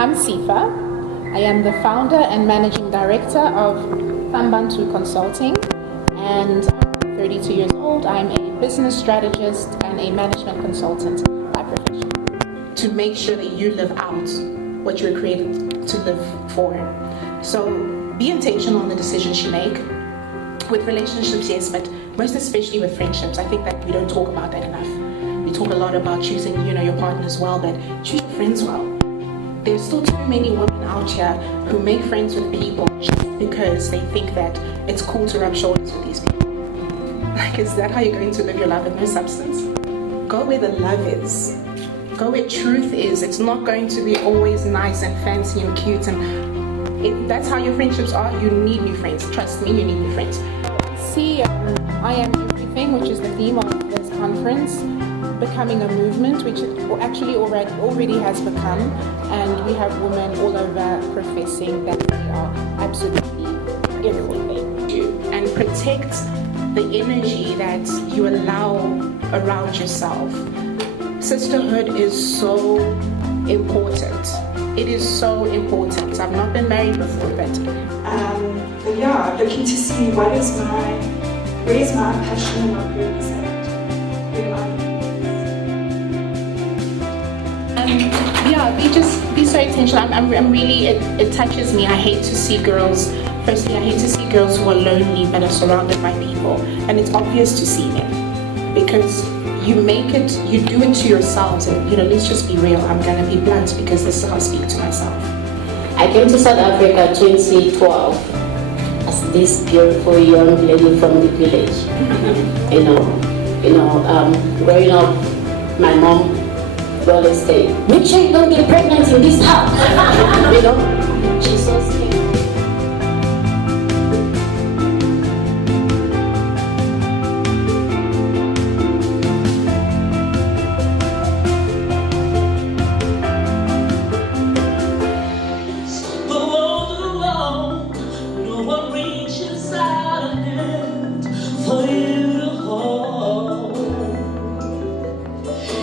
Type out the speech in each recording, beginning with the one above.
I'm Sifa. I am the founder and managing director of Fambantu Consulting, and I'm 32 years old. I'm a business strategist and a management consultant by profession. To make sure that you live out what you were created to live for. So be intentional on the decisions you make. With relationships, yes, but most especially with friendships. I think that we don't talk about that enough. We talk a lot about choosing, your partners well, but choose your friends well. There's still too many women out here who make friends with people just because they think that it's cool to rub shoulders with these people. Like, is that how you're going to live your life with no substance? Go where the love is. Go where truth is. It's not going to be always nice and fancy and cute. And if that's how your friendships are, you need new friends. Trust me, you need new friends. See, I Am Everything, which is the theme of this conference, becoming a movement, which it actually already has become, and we have women all over professing that they are absolutely everything. And protect the energy that you allow around yourself. Sisterhood is so important. It is so important. I've not been married before, but yeah, looking to see where is my passion and my purpose at. Be so intentional. I'm really, it touches me. I hate to see girls, firstly, I hate to see girls who are lonely but are surrounded by people. And it's obvious to see them because you do it to yourselves. And, let's just be real. I'm going to be blunt because this is how I speak to myself. I came to South Africa 2012 as this beautiful young lady from the village. Growing up, my mom will always say, make sure you don't get pregnant in this house. She's so scared.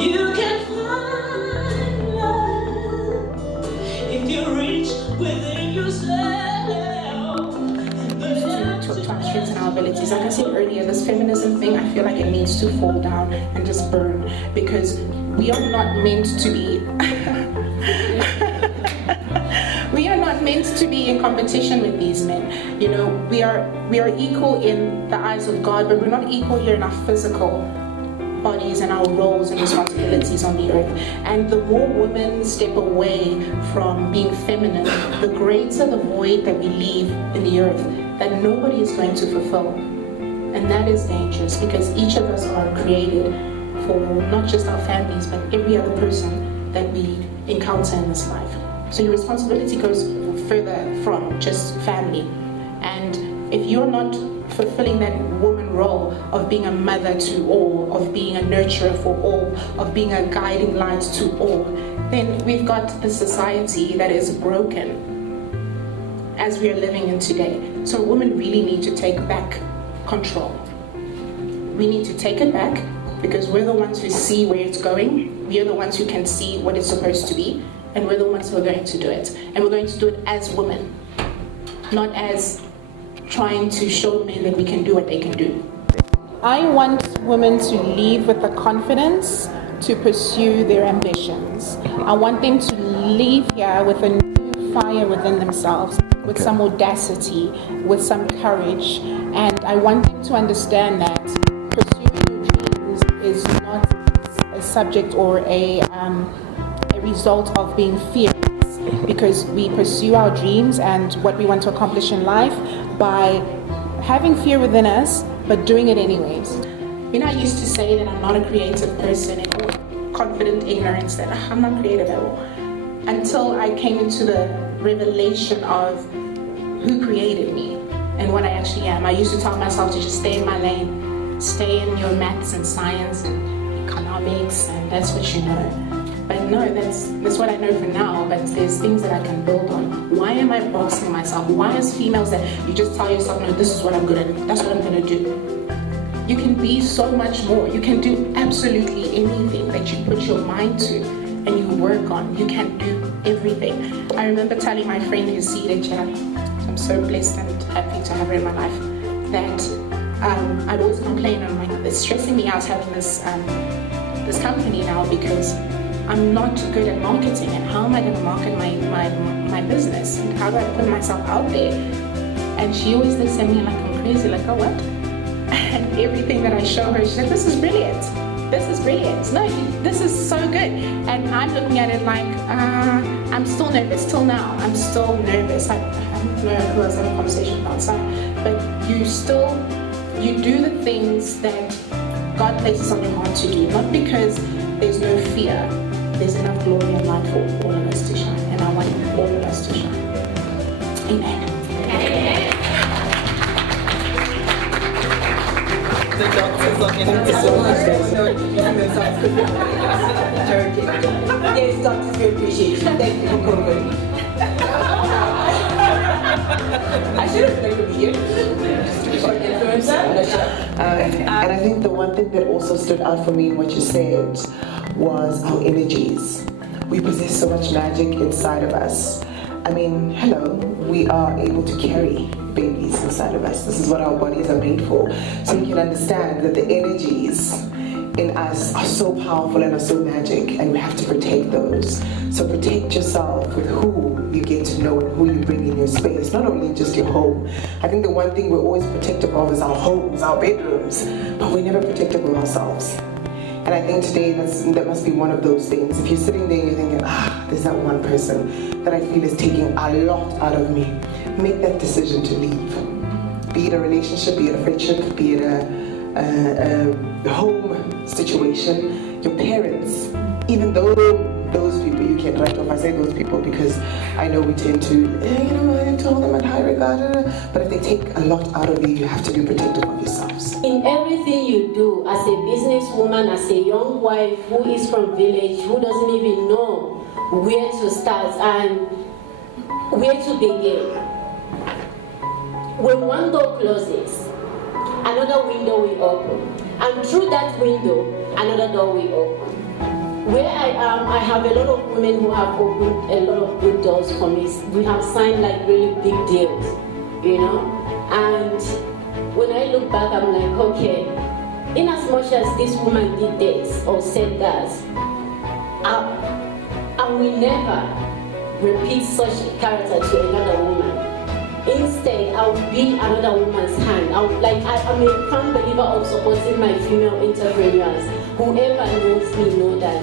You can find love if you reach within yourself. To strengthen our abilities. Like I said earlier, this feminism thing, I feel like it needs to fall down and just burn because we are not meant to be we are not meant to be in competition with these men. We are equal in the eyes of God, but we're not equal here in our physical bodies and our roles and responsibilities on the earth. And the more women step away from being feminine, the greater the void that we leave in the earth that nobody is going to fulfill. And that is dangerous because each of us are created for not just our families, but every other person that we encounter in this life. So your responsibility goes further from just family. And if you're not fulfilling that woman role of being a mother to all, of being a nurturer for all, of being a guiding light to all, then we've got the society that is broken as we are living in today. So women really need to take back control. We need to take it back because we're the ones who see where it's going. We are the ones who can see what it's supposed to be, and we're the ones who are going to do it. And we're going to do it as women, not as trying to show men that we can do what they can do. I want women to leave with the confidence to pursue their ambitions. I want them to leave here with a new fire within themselves, with some audacity, with some courage. And I want them to understand that pursuing your dreams is not a subject or a result of being fearless, because we pursue our dreams and what we want to accomplish in life by having fear within us, but doing it anyways. I used to say that I'm not a creative person in all confident ignorance that I'm not creative at all. Until I came into the revelation of who created me and what I actually am. I used to tell myself to just stay in my lane, stay in your maths and science and economics, and that's what you know. But no, that's what I know for now, but there's things that I can build on. Why am I boxing myself? Why as females that you just tell yourself, no, this is what I'm good at, that's what I'm gonna do? You can be so much more. You can do absolutely anything that you put your mind to. and you work on, you can do everything. I remember telling my friend who's seated here, I'm so blessed and happy to have her in my life, that I'd always complain, I'm like, it's stressing me out having this company now because I'm not good at marketing, and how am I going to market my business? And how do I put myself out there? And she always looks at me like I'm crazy, like, oh, what? And everything that I show her, she's like, this is brilliant. This is brilliant. No, this is so good. And I'm looking at it like, I'm still nervous till now. I'm still nervous. I don't know who else had a conversation outside, but you do the things that God places on your heart to do, not because there's no fear. There's enough glory and light for all of us to shine, and I want all of us to shine. Amen. Amen. The doctors looking at the Yes, doctors, we appreciate you. Thank you for coming. I should have been a comedian. and I think the one thing that also stood out for me in what you said was our energies. We possess so much magic inside of us. I mean, hello, we are able to carry babies inside of us. This is what our bodies are made for. So you can understand that the energies in us are so powerful and are so magic, and we have to protect those. So protect yourself with who you get to know and who you bring in your space, not only just your home. I think the one thing we're always protective of is our homes, our bedrooms, but we're never protective of ourselves. And I think today that must be one of those things. If you're sitting there and you're thinking, there's that one person that I feel is taking a lot out of me, make that decision to leave. Be it a relationship, be it a friendship, be it a home situation, your parents, even though those people you can't write off. I say those people because I know we tend to, I have to hold them at high regard. But if they take a lot out of you, you have to be protective of yourselves. In everything you do, as a businesswoman, as a young wife who is from village, who doesn't even know where to start and where to begin. When one door closes, another window will open. And through that window, another door will open. Where I am, I have a lot of women who have opened a lot of good doors for me. We have signed like really big deals, And when I look back, I'm like, okay, in as much as this woman did this or said that, I will never repeat such a character to another woman. Instead, I will be another woman's hand. I'm a firm believer of supporting my female entrepreneurs. Whoever knows me know that.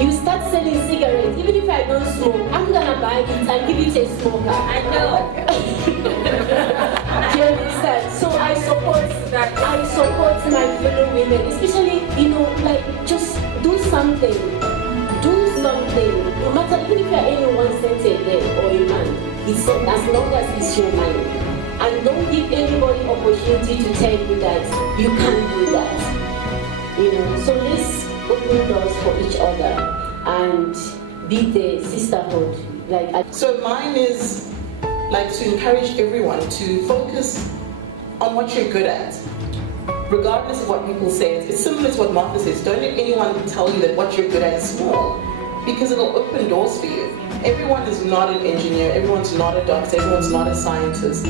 You start selling cigarettes, even if I don't smoke, I'm gonna buy it and give it a smoker. I know. Do you understand? So I support my fellow women, especially, just do something. Do something. No matter even if you're earning 1 cent a day or a month. It's as long as it's your money. And don't give anybody opportunity to tell you that you can't do that. So let's open doors for each other and be the sisterhood. So mine is to encourage everyone to focus on what you're good at. Regardless of what people say, it's similar to what Martha says. Don't let anyone tell you that what you're good at is small, because it'll open doors for you. Everyone is not an engineer, everyone's not a doctor, everyone's not a scientist,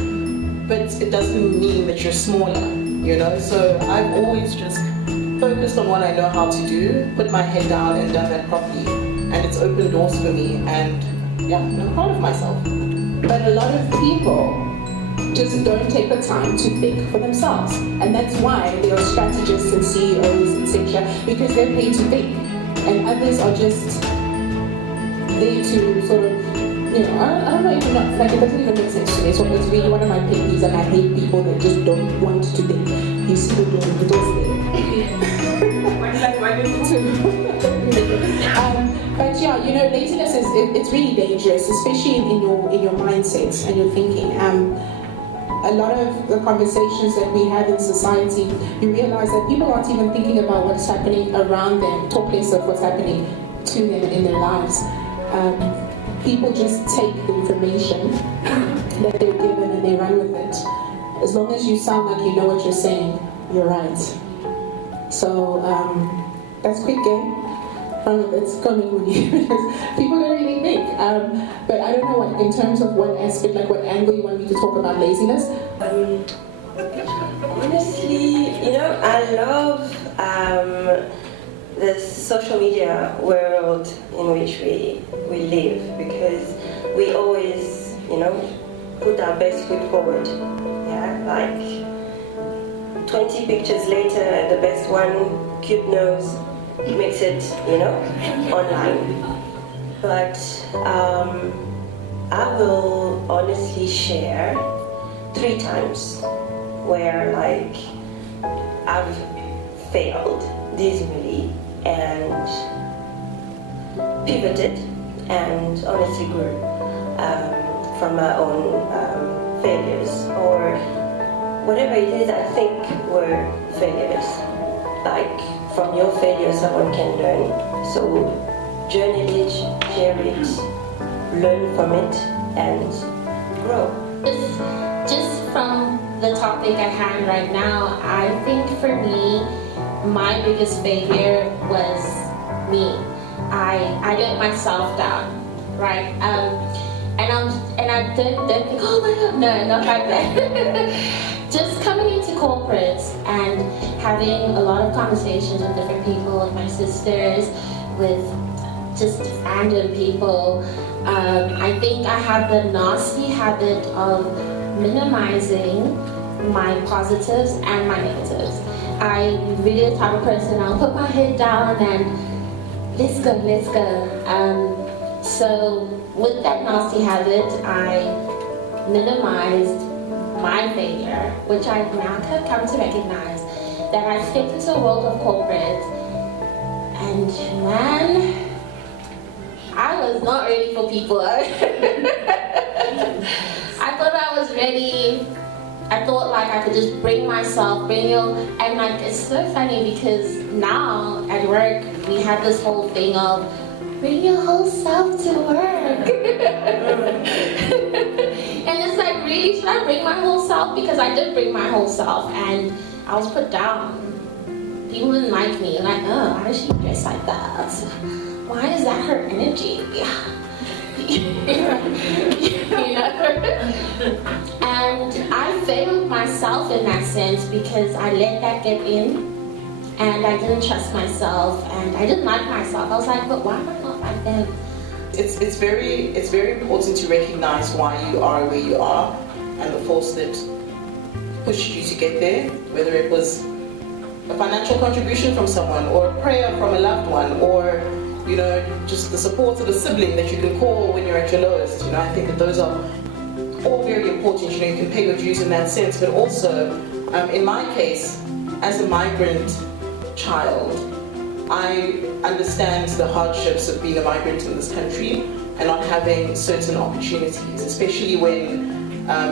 but it doesn't mean that you're smaller, So I've always just focused on what I know how to do, put my head down and done that properly, and it's opened doors for me, and I'm proud of myself. But a lot of people just don't take the time to think for themselves, and that's why there are strategists and CEOs, etc., because they're paid to think, and others are just there to sort of, I don't know, it doesn't even make sense to me. So it's really one of my pet peeves, and I hate people that just don't want to think. You see the door, the door's there. But laziness it's really dangerous, especially in your mindsets and your thinking. A lot of the conversations that we have in society, you realize that people aren't even thinking about what's happening around them, talk less of what's happening to them in their lives. People just take the information that they're given and they run with it. As long as you sound like you know what you're saying, you're right. So that's quick game. it's coming with you because people don't really think. But I don't know what, in terms of what aspect, like what angle you want me to talk about laziness. Honestly, I love the social media world in which we live, because we always, put our best foot forward. Yeah, like 20 pictures later, the best one, cute nose, makes it, online. But I will honestly share 3 times where like I've failed dismally and pivoted and honestly grew from my own failures, or whatever it is I think were failures. Like from your failure someone can learn. So journal it, share it, learn from it and grow. Just from the topic at hand right now, I think for me, my biggest failure was me. I let myself down, right? And I didn't think, oh my God, no, not like that. Just coming into corporates and having a lot of conversations with different people, with my sisters, with just random people. I think I had the nasty habit of minimizing my positives and my negatives. I'm really the type of person, I'll put my head down and let's go. So with that nasty habit, I minimized my failure, which I now can come to recognize that I stepped into the world of corporate, and man, I was not ready for people. I thought I was ready. I thought like I could just bring myself, and like it's so funny because now at work we have this whole thing of bring your whole self to work. And it's like, really, should I bring my whole self? Because I did bring my whole self and I was put down. People didn't like me, like, oh, why does she dress like that? Why is that her energy? And I failed myself in that sense because I let that get in and I didn't trust myself and I didn't like myself. I was like, but why am I not like them? It's very important to recognize why you are where you are and the force that pushed you to get there, whether it was a financial contribution from someone or a prayer from a loved one or just the support of a sibling that you can call when you're at your lowest. I think that those are all very important. You can pay your dues in that sense, but also in my case, as a migrant child, I understand the hardships of being a migrant in this country and not having certain opportunities, especially when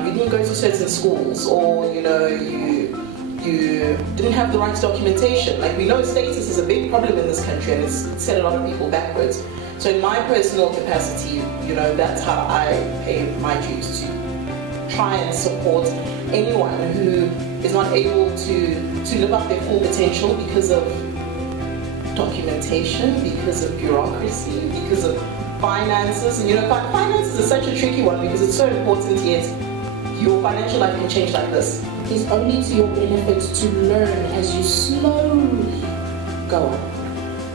you didn't go to certain schools or you didn't have the right documentation. Like we know status is a big problem in this country and it's set a lot of people backwards. So in my personal capacity, that's how I pay my dues, to try and support anyone who is not able to live up their full potential because of documentation, because of bureaucracy, because of finances. And finances is such a tricky one because it's so important, yet your financial life can change like this. It's only to your benefit to learn as you slowly go.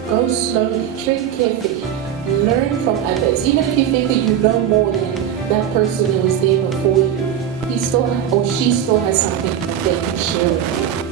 Go slowly, tread carefully, learn from others. Even if you think that you know more than that person that was there before you, he still or she still has something that they can share with you.